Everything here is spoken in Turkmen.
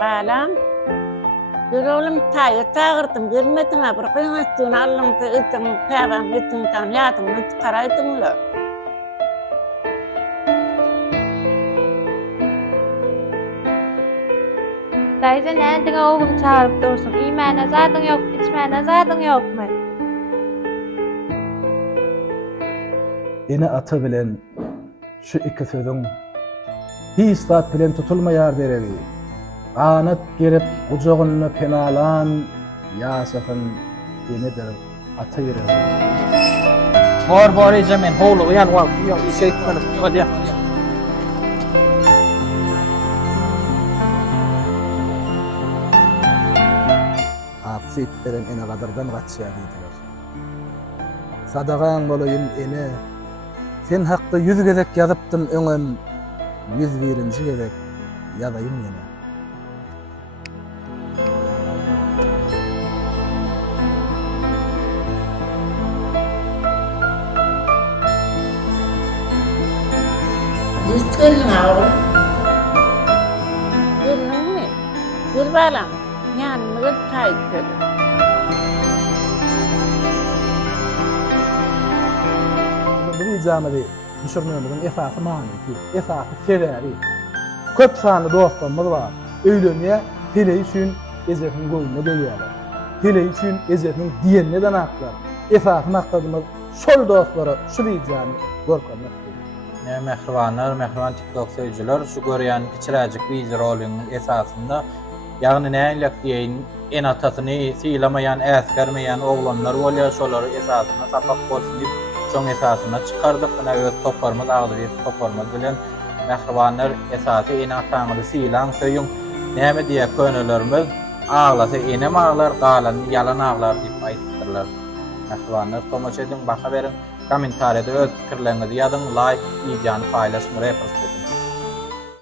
Galam, bir oğlum çağırdım, gelmedin ha, bir kıymetçiğin Allah'ın da etin, kâban etin, tanıyatın, çıkaraydın la. Dayıca nädin oğlum çağırıp dursun? İýmäne zadyň ýok, içmäne zadyň ýokmy? Ene ata bilen şu iki sözüm hiç zat bilen tutulmaýar deregi. Anat gerip ucagyny penalan ýaşafyn ene der ata ýeregi. Bor ýa men howlu ýan wal ýok işetmenim. Hadi. Apsitlerin ene gadardan gaçýar diýdiler. Sadagan bolaýyn ene, sen hakda 100 gezek ýazypdyn öňem, 101-nji gezek ýazaýym ýene. Üstgelin oğlum. Gelin mi? Gel balam, yanıma gel çay içelim. Bu ýa-da düşürmemizin esasy manyky, esasy sebäbi. Köp sany dostlarymyz bar. Öýlenýär, tele üçin ezetini goýuna döýýärler. Tele üçin ezetini diýeneden aklar. Esasy maksadymyz şol dostlara şu diýjäni görkezmek. Ne mehribanlar, mehriban TikTok söýjüler şu görýän kiçiräjik wizy rolüň esasynda ýagny näýlik diýen en atasyny siýlamaýan, äsgermeýän oglanlar bolýar, şolary esasyna sapak bolsun diýip şoň esasyna çykardyk. Buna öz toparmaz agdy bir toparmaz bilen mehribanlar esasy en ataňy siýlan söýüň näme diýe könüllerimiz ağlasy enem ağlar, galan yalan ağlar diýip aýtdyrlar. Mehribanlar tomaşa edin, baka berin. Komentariyada öz fikirlerinizi yazın, like, ýa-da paýlaşyň, repost